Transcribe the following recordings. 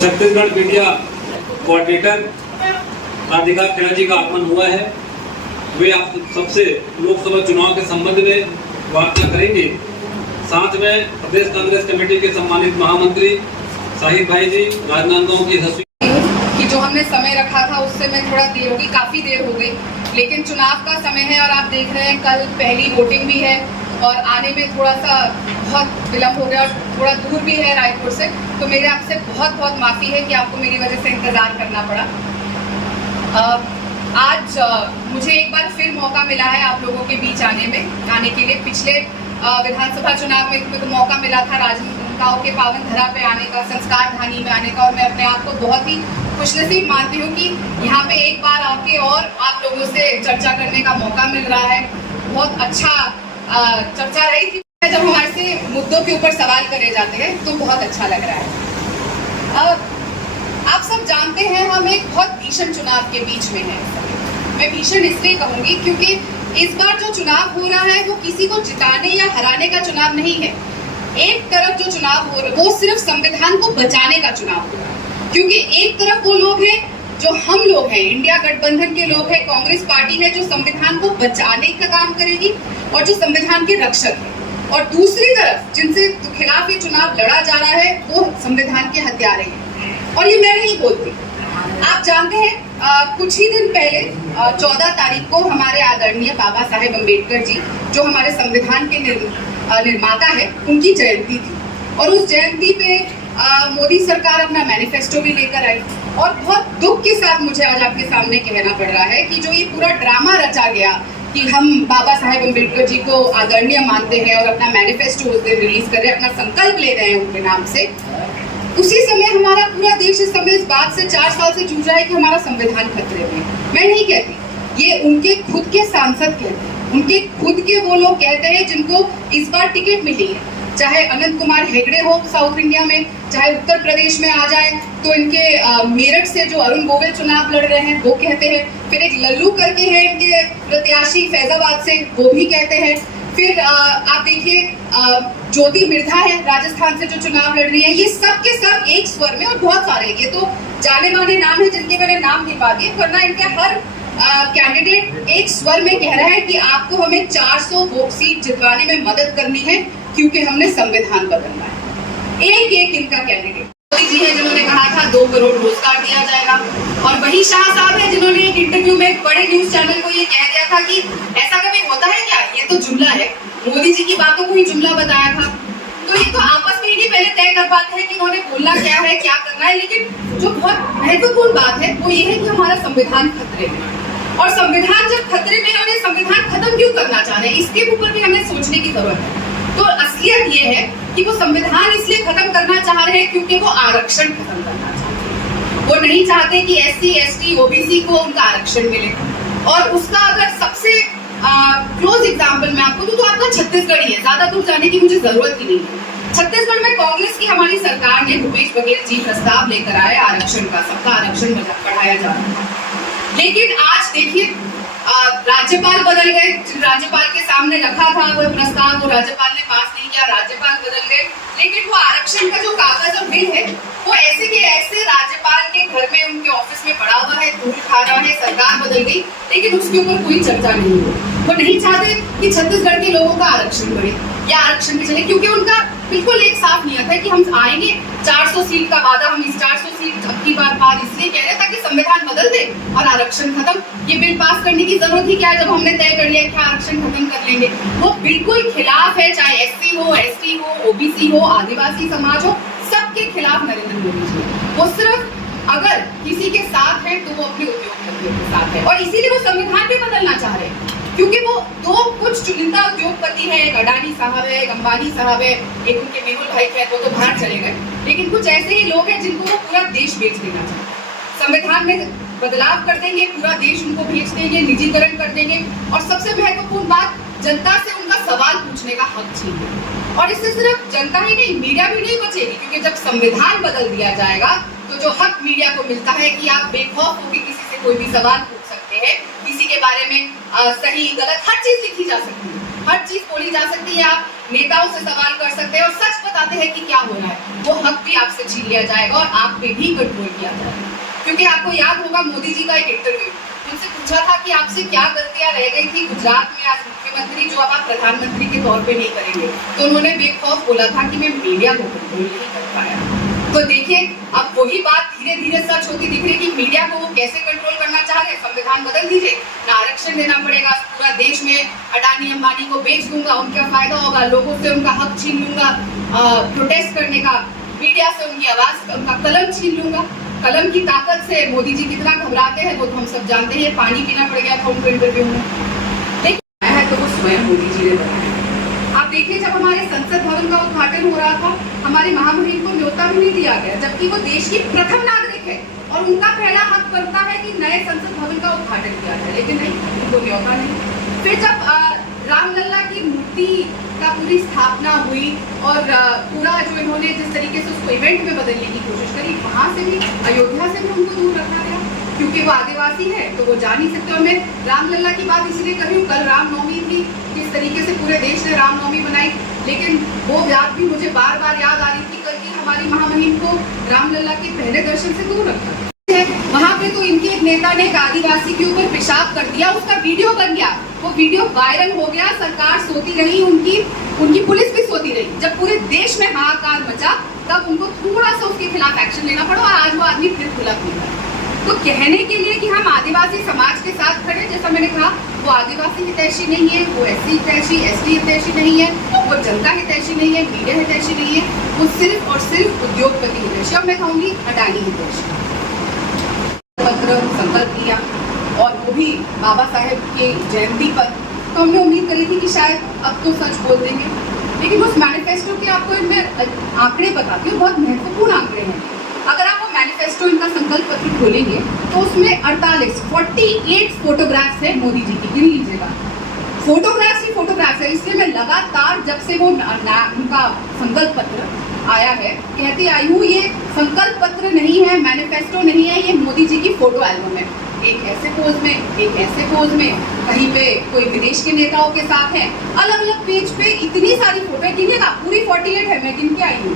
Chhattisgarh media coordinator Radhika Kheda जी का आगमन हुआ है। वे आप सबसे लोकसभा चुनाव के संबंध में वार्ता करेंगे। साथ में प्रदेश कांग्रेस कमेटी के सम्मानित महामंत्री साहिब भाई जी, राजनांदगांव की तस्वीर कि जो हमने समय रखा था उससे मैं थोड़ा देर होगी, काफी देर हो गई, लेकिन चुनाव का समय है और आप देख रहे हैं कल पहली वोटिंग भी है और आने में थोड़ा सा बहुत विलम्ब हो गया और थोड़ा दूर भी है रायपुर से, तो मेरे आपसे बहुत बहुत माफ़ी है कि आपको मेरी वजह से इंतज़ार करना पड़ा। आज मुझे एक बार फिर मौका मिला है आप लोगों के बीच आने के लिए। पिछले विधानसभा चुनाव में तो मौका मिला था राजनांदगांव के पावन धरा पे आने का, संस्कार धानी में आने का, और मैं अपने आप को बहुत ही खुशनसीब मानती हूँ कि यहाँ पे एक बार आके और आप लोगों से चर्चा करने का मौका मिल रहा है। बहुत अच्छा चर्चा रही थी। जब हमारे से मुद्दों के ऊपर सवाल करे जाते हैं तो बहुत अच्छा लग रहा है। आप सब जानते हैं हम एक बहुत भीषण चुनाव के बीच में हैं। मैं भीषण इसलिए कहूंगी क्योंकि इस बार जो चुनाव हो रहा है वो किसी को जिताने या हराने का चुनाव नहीं है। एक तरफ जो चुनाव हो रहा है वो सिर्फ संविधान को बचाने का चुनाव हो रहा है, क्योंकि एक तरफ वो लोग हैं जो हम लोग हैं, इंडिया गठबंधन के लोग हैं, कांग्रेस पार्टी है जो संविधान को बचाने का काम करेगी और जो संविधान के रक्षक है, और दूसरी तरफ जिनसे खिलाफ ये चुनाव लड़ा जा रहा है वो संविधान के हत्यारे हैं। और ये मैं नहीं बोलती, आप जानते हैं कुछ ही दिन पहले 14 तारीख को हमारे आदरणीय बाबा साहेब अम्बेडकर जी, जो हमारे संविधान के निर्माता है, उनकी जयंती थी। और उस जयंती पे मोदी सरकार अपना मैनिफेस्टो भी लेकर आई, और बहुत दुख के साथ मुझे आज आपके सामने कहना पड़ रहा है कि जो ये पूरा ड्रामा रचा गया कि हम बाबा साहेब अम्बेडकर जी को आदरणीय मानते हैं और अपना मैनिफेस्टो उस दिन रिलीज कर रहे हैं, अपना संकल्प ले रहे हैं उनके नाम से, उसी समय हमारा पूरा देश इस समय इस बात से 4 साल से जूझ रहा है कि हमारा संविधान खतरे में है। मैं नहीं कहती, ये उनके खुद के सांसद कहते हैं, उनके खुद के वो लोग कहते हैं जिनको इस बार टिकट मिली है। चाहे अनंत कुमार हेगड़े हो साउथ इंडिया में, चाहे उत्तर प्रदेश में आ जाए तो इनके मेरठ से जो अरुण गोविल चुनाव लड़ रहे हैं वो कहते हैं, फिर एक लल्लू करके है इनके प्रत्याशी फैजाबाद से, वो भी कहते हैं। फिर आप देखिए ज्योति मिर्धा है राजस्थान से जो चुनाव लड़ रही है। ये सब के सब एक स्वर में, और बहुत सारे, ये तो जाने माने नाम है जिनके मैंने नाम गिनवा दिए, वरना इनके हर कैंडिडेट एक स्वर में कह रहा है कि आपको हमें 400 सीट जितवाने में मदद करनी है क्योंकि हमने संविधान बदलना है। एक एक इनका कैंडिडेट मोदी जी है जिन्होंने कहा था 2 करोड़ रोजगार दिया जाएगा, और वही शाह साहब है जिन्होंने एक इंटरव्यू में एक बड़े न्यूज चैनल को ये कह दिया था कि ऐसा कभी होता है क्या, ये तो जुमला है। मोदी जी की बातों को ही जुमला बताया था। तो ये तो आपस में ही नहीं पहले तय कर पाते हैं कि उन्होंने बोलना क्या है, क्या करना है। लेकिन जो बहुत महत्वपूर्ण बात है वो ये है कि हमारा संविधान खतरे में, और संविधान जब खतरे में, और ये संविधान खत्म क्यों करना चाह रहे हैं, इसके ऊपर भी हमें सोचने की जरूरत है। तो असलियत ये है कि वो संविधान इसलिए खत्म करना चाह रहे हैं क्योंकि वो आरक्षण खत्म करना चाहते हैं। वो नहीं चाहते कि SC ST OBC को उनका आरक्षण मिले। और उसका अगर सबसे क्लोज एग्जाम्पल मैं आपको दूं तो आपका छत्तीसगढ़ ही है, ज्यादा दूर जाने की मुझे जरूरत ही नहीं है। छत्तीसगढ़ में कांग्रेस की हमारी सरकार ने, भूपेश बघेल जी प्रस्ताव लेकर आए आरक्षण का, सबका आरक्षण बढ़ाया जा रहा है। लेकिन आज देखिए राज्यपाल बदल गए, राज्यपाल के सामने रखा था वो प्रस्ताव, वो राज्यपाल ने पास नहीं किया, राज्यपाल बदल गए, लेकिन वो आरक्षण का जो कागज और बिल है वो ऐसे के ऐसे राज्यपाल के घर में, उनके ऑफिस में पड़ा हुआ है, धूल खा रहा है। सरकार बदल गई लेकिन उसके ऊपर कोई चर्चा नहीं हुई। वो नहीं चाहते कि छत्तीसगढ़ के लोगों का आरक्षण बढ़े या आरक्षण में चले, क्योंकि उनका बिल्कुल एक साफ नियत है कि हम आएंगे, 400 सीट का वादा, हम इस 400 सीट अब की बार इसलिए कह रहे हैं ताकि संविधान बदल दे और आरक्षण खत्म। ये बिल पास करने की जरूरत ही क्या है जब हमने तय कर लिया कि आरक्षण खत्म कर लेंगे। वो बिल्कुल खिलाफ है, चाहे SC हो, ST हो, OBC हो, आदिवासी समाज हो, सबके खिलाफ नरेंद्र मोदी जी। वो सिर्फ अगर किसी के साथ है तो वो अपने उद्योगपतियों के साथ है, और इसीलिए वो संविधान भी बदलना चाह रहे हैं, क्योंकि वो दो कुछ चुनिंदा उद्योगपति हैं, एक अडानी साहब है, एक अंबानी साहब है, एक उनके मेहुल भाई थे, वो तो बाहर चले गए, लेकिन कुछ ऐसे ही लोग हैं जिनको वो पूरा देश बेच देना चाहते हैं। संविधान में बदलाव कर देंगे, पूरा देश उनको बेच देंगे, निजीकरण कर देंगे, और सबसे महत्वपूर्ण बात, जनता से उनका सवाल पूछने का हक छीन लेंगे। और इससे सिर्फ जनता ही नहीं, मीडिया भी नहीं बचेगी, क्योंकि जब संविधान बदल दिया जाएगा तो जो हक मीडिया को मिलता है कि आप बेखौफ होकर किसी से कोई भी सवाल पूछ सकते हैं, किसी के बारे में सही गलत हर चीज लिखी जा सकती है, हर चीज बोली जा सकती है, आप नेताओं से सवाल कर सकते हैं और सच बताते हैं कि क्या हो रहा है, वो हक भी आपसे छीन लिया जाएगा और आप पे भी कंट्रोल किया जाएगा। क्योंकि आपको याद होगा मोदी जी का एक इंटरव्यू, उनसे पूछा था कि आपसे क्या गलतियां रह गई थी गुजरात में आज मुख्यमंत्री जो अब आप प्रधानमंत्री के तौर पे नहीं करेंगे, तो उन्होंने बेखौफ बोला था कि मैं मीडिया को कंट्रोल नहीं कर पाया। तो देखिए अब वही बात धीरे धीरे सच होती दिख रही कि मीडिया को वो कैसे कंट्रोल करना चाह रहे हैं। संविधान बदल दीजिए, ना आरक्षण देना पड़ेगा, पूरा देश में अडानी अंबानी को बेच दूंगा, उनका फायदा होगा, लोगों से उनका हक छीन लूंगा प्रोटेस्ट करने का, मीडिया से उनकी आवाज उनका कलम छीन लूंगा। कलम की ताकत से मोदी जी कितना घबराते हैं वो तो हम सब जानते हैं। पानी पीना पड़ गया था उनको इंटरव्यू में, देखिए है तो वो स्वयं मोदी जी ने बताया। आप देखिए जब हमारे संसद भवन का उद्घाटन हो रहा था, हमारे महामहिम को न्योता भी नहीं दिया गया, जबकि वो देश की प्रथम नागरिक है और उनका पहला हक बनता है कि नए संसद भवन का उद्घाटन किया जाए, लेकिन नहीं, उनको न्योता नहीं। फिर जब रामलला की मूर्ति का पूरी स्थापना हुई और पूरा जो इन्होंने जिस तरीके से उसको इवेंट में बदलने की कोशिश करी, वहां से भी अयोध्या से भी उनको दूर रखा गया क्योंकि वो आदिवासी है तो वो जा नहीं सकते। और मैं रामलला की बात इसलिए कर रही हूँ, कल रामनवमी थी, किस तरीके से पूरे देश ने रामनवमी बनाई, लेकिन वो याद भी मुझे बार बार याद आ रही थी कल की हमारी महामहिम को रामलला के पहले दर्शन से दूर रखा गया। वहां पे तो इनके एक नेता ने एक आदिवासी के ऊपर पेशाब कर दिया, उसका वीडियो बन गया, वो वीडियो वायरल हो गया, सरकार सोती रही, उनकी पुलिस भी सोती रही। जब पूरे देश में हाहाकार मचा तब उनको थोड़ा सा उसके खिलाफ एक्शन लेना पड़ा और आज वो आदमी फिर खुला खुला। तो कहने के लिए कि हम आदिवासी समाज के साथ खड़े, जैसा मैंने कहा, वो आदिवासी हितैषी नहीं है, वो एससी हितैषी एसटी हितैषी नहीं है, वो जनता हितैषी नहीं है, मीडिया हितैषी नहीं है, वो सिर्फ और सिर्फ उद्योगपति हितैषी, और मैं कहूँगी अडानी हितैषी। पत्र संकल्प लिया और वो भी बाबा साहेब के जयंती पर, तो हमने उम्मीद करी थी कि शायद अब तो सच बोल देंगे, लेकिन उस मैनिफेस्टो के आपको इनमें आंकड़े बताती हूँ, बहुत महत्वपूर्ण आंकड़े हैं। अगर आप वो मैनिफेस्टो इनका संकल्प पत्र खोलेंगे तो उसमें 48 फोटोग्राफ्स है मोदी जी की, गिन लीजिएगा, फोटोग्राफ्स ही फोटोग्राफ्स है। इसलिए मैं लगातार जब से वो उनका संकल्प पत्र आया है कहती आई हूँ, ये संकल्प पत्र नहीं है, मैनिफेस्टो नहीं है, ये मोदी जी की फोटो एल्बम है। एक ऐसे पोज में, एक ऐसे पोज में, कहीं पे कोई विदेश के नेताओं के साथ है, अलग अलग पेज पे इतनी सारी फोटो है, गिनिएगा पूरी 48 है, मैं गिन के आई हूँ।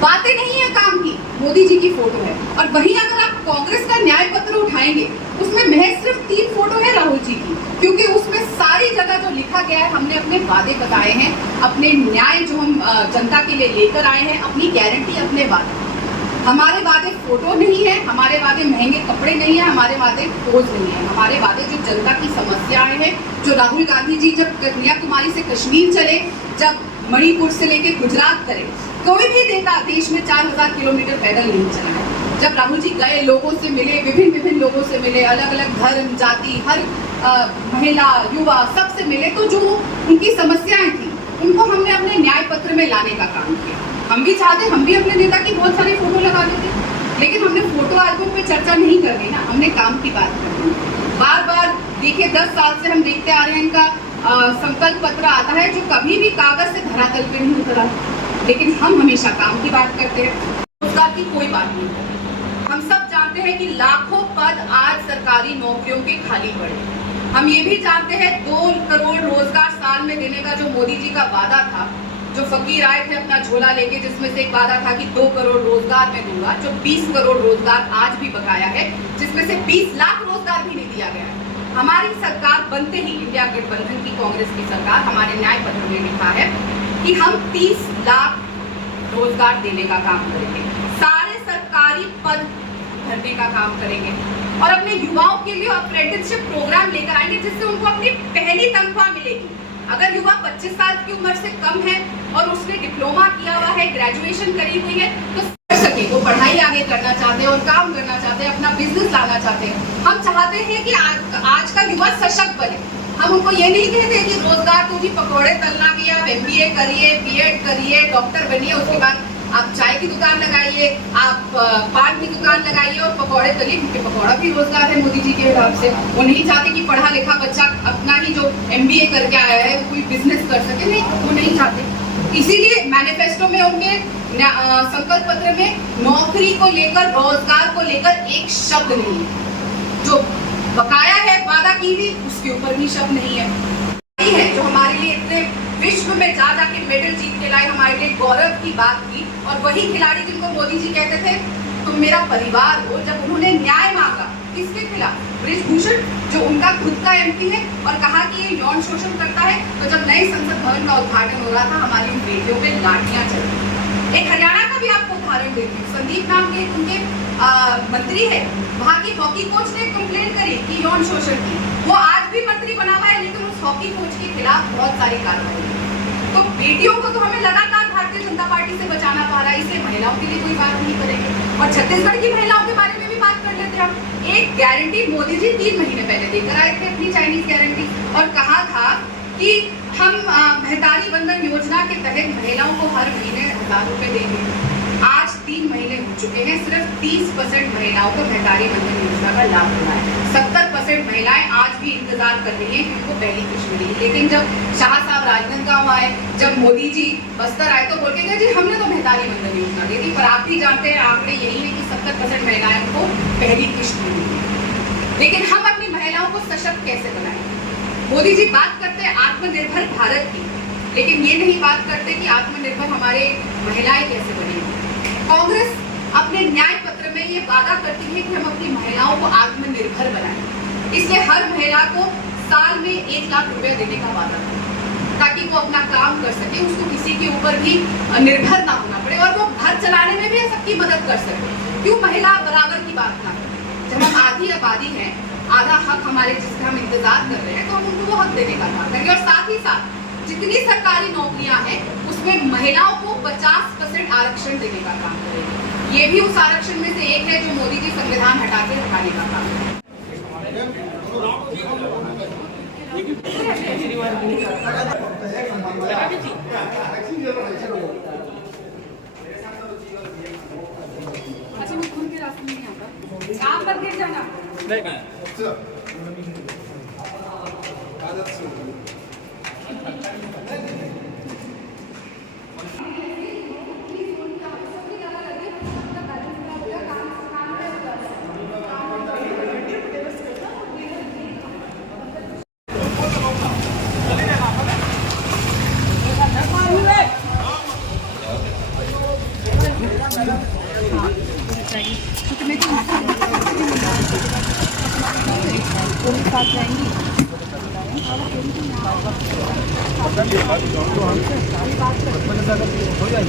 बातें नहीं है काम की, मोदी जी की फोटो है। और वहीं अगर आप कांग्रेस का न्याय पत्र उठाएंगे उसमें महज सिर्फ 3 फोटो है राहुल जी की, क्योंकि उसमें सारी जगह जो लिखा गया है हमने अपने वादे बताए हैं, अपने न्याय जो हम जनता के लिए लेकर आए हैं, अपनी गारंटी, अपने वादे। हमारे वादे फोटो नहीं है, हमारे वादे महंगे कपड़े नहीं है, हमारे वादे पोज नहीं है, हमारे वादे जो जनता की समस्याएं हैं, जो राहुल गांधी जी जब कन्याकुमारी से कश्मीर चले, जब मणिपुर से लेके गुजरात करे, कोई भी नेता देश में 4000 किलोमीटर पैदल नहीं चला। जब राहुल जी गए, लोगों से मिले, विभिन्न लोगों से मिले, अलग अलग धर्म जाति, हर महिला युवा सबसे मिले, तो जो उनकी समस्याएं थी उनको हमने अपने न्याय पत्र में लाने का काम किया। हम भी चाहते, हम भी अपने नेता की बहुत सारी फोटो लगा देते, लेकिन हमने फोटो एल्बम पे चर्चा नहीं कर दी ना, हमने काम की बात कर दी। बार बार देखिए 10 साल से हम देखते आ रहे हैं, इनका संकल्प पत्र आता है जो कभी भी कागज से धरातल पे नहीं उतरा, लेकिन हम हमेशा काम की बात करते हैं, रोजगार की कोई बात नहीं है। हम सब जानते हैं कि लाखों पद आज सरकारी नौकरियों के खाली पड़े। हम ये भी जानते हैं 2 करोड़ रोजगार साल में देने का जो मोदी जी का वादा था, जो फकीर आए थे अपना झोला लेके, जिसमें से एक वादा था कि 2 करोड़ रोजगार मैं दूंगा, जो 20 करोड़ रोजगार आज भी बकाया है, जिसमें से 20 लाख रोजगार भी नहीं दिया गया है। हमारी सरकार बनते ही, इंडिया गठबंधन की कांग्रेस की सरकार, हमारे न्याय पत्र में लिखा है कि हम 30 लाख रोजगार देने का काम करेंगे, सारे सरकारी पद भरने का काम करेंगे और अपने युवाओं के लिए अप्रेंटिसशिप प्रोग्राम लेकर आएंगे, जिससे उनको अपनी पहली तनख्वाह मिलेगी। अगर युवा 25 साल की उम्र से कम है और उसने डिप्लोमा किया हुआ है, ग्रेजुएशन करी हुई है, तो कर सके, वो पढ़ाई आगे करना चाहते हैं और काम करना चाहते हैं, अपना बिजनेस लाना चाहते हैं। हम चाहते हैं कि आज का युवा सशक्त बने। हम उनको ये नहीं कहते कि रोजगार तो जी पकौड़े तलना भी, आप MBA करिए, BEd करिए, डॉक्टर बनिए, उसके बाद आप चाय की दुकान लगाइए, आप पान की दुकान लगाइए और पकौड़े तलिए, क्योंकि पकौड़ा भी रोजगार है मोदी जी के हिसाब से। वो नहीं चाहते कि पढ़ा लिखा बच्चा अपना ही जो MBA करके आया है वो कोई बिजनेस कर सके, नहीं, वो नहीं चाहते। इसीलिए मैनिफेस्टो में उनके संकल्प पत्र में नौकरी को लेकर, रोजगार को लेकर एक शब्द नहीं है। जो बकाया है वादा की हुई, उसके ऊपर भी शब्द नहीं है। जो हमारे लिए इतने विश्व में जा जाके मेडल जीत के लाए, हमारे लिए गौरव की बात की। और वही खिलाड़ी जिनको मोदी जी कहते थे तुम मेरा परिवार हो, जब उन्होंने न्याय मांगा किसके खिलाफ? बृजभूषण, जो उनका खुद का एमपी है, और कहा कि ये यौन शोषण करता है, तो जब नए संसद भवन का उद्घाटन हो रहा था हमारी उन बेटियों पे लाठियां चल रही। एक हरियाणा का भी आपको उदाहरण देती हूँ, संदीप नाम के उनके मंत्री है, वहाँ की हॉकी कोच ने कंप्लेन करी कि यौन शोषण की, वो आज भी मंत्री बना हुआ है, लेकिन उस हॉकी कोच के खिलाफ बहुत सारी कार्रवाई हुई। तो बेटियों को तो हमें लगातार भारतीय जनता पार्टी से बचाना पा रहा है, इसलिए महिलाओं के लिए कोई बात नहीं करेंगे। और छत्तीसगढ़ की महिलाओं के बारे में भी बात कर लेते हैं हम। एक गारंटी मोदी जी 3 महीने पहले देकर आए थे, अपनी चाइनीज गारंटी, और कहा था कि हम महतारी बंधन योजना के तहत महिलाओं को हर महीने 1000 रुपए देंगे। आज 3 महीने हो चुके हैं, सिर्फ 30% महिलाओं को महतारी बंधन योजना का लाभ मिला है। 70% महिलाएं आज भी इंतजार कर रही हैं कि उनको पहली किस्त मिली। लेकिन जब शाह साहब राजनांदगांव आए, जब मोदी जी बस्तर आए, तो बोल के गए जी हमने तो महतारी बंधन योजना दी थी, पर आप भी जानते हैं आंकड़े यही है कि 70% महिलाओं को पहली किस्त मिली। लेकिन हम अपनी महिलाओं को सशक्त कैसे बनाएं? मोदी जी बात करते हैं आत्मनिर्भर भारत की, लेकिन ये नहीं बात करते कि आत्मनिर्भर हमारे महिलाएं कैसे बनेंगी। कांग्रेस अपने न्याय पत्र में ये वादा करती है कि हम अपनी महिलाओं को आत्मनिर्भर बनाएं, इसलिए हर महिला को साल में 1 लाख रुपए देने का वादा करें, ताकि वो अपना काम कर सके, उसको किसी के ऊपर भी निर्भर ना होना पड़े, और वो घर चलाने में भी सबकी मदद कर सके। क्यों महिला बराबर की बात ना करें? जब हम आधी आबादी हैं, आधा हक हमारे जिसका हम इंतजार कर रहे हैं, तो हम उनको वो हक देने का काम करेंगे। और साथ ही साथ जितनी सरकारी नौकरियां हैं उसमें महिलाओं को 50% आरक्षण देने का काम करेंगे। ये भी उस आरक्षण में से एक है जो मोदी जी संविधान हटा के हटाने का काम करेंगे। अच्छा, मैं खुद के रास्ते में नहीं आता, आप पर गिर जाना। हो जाए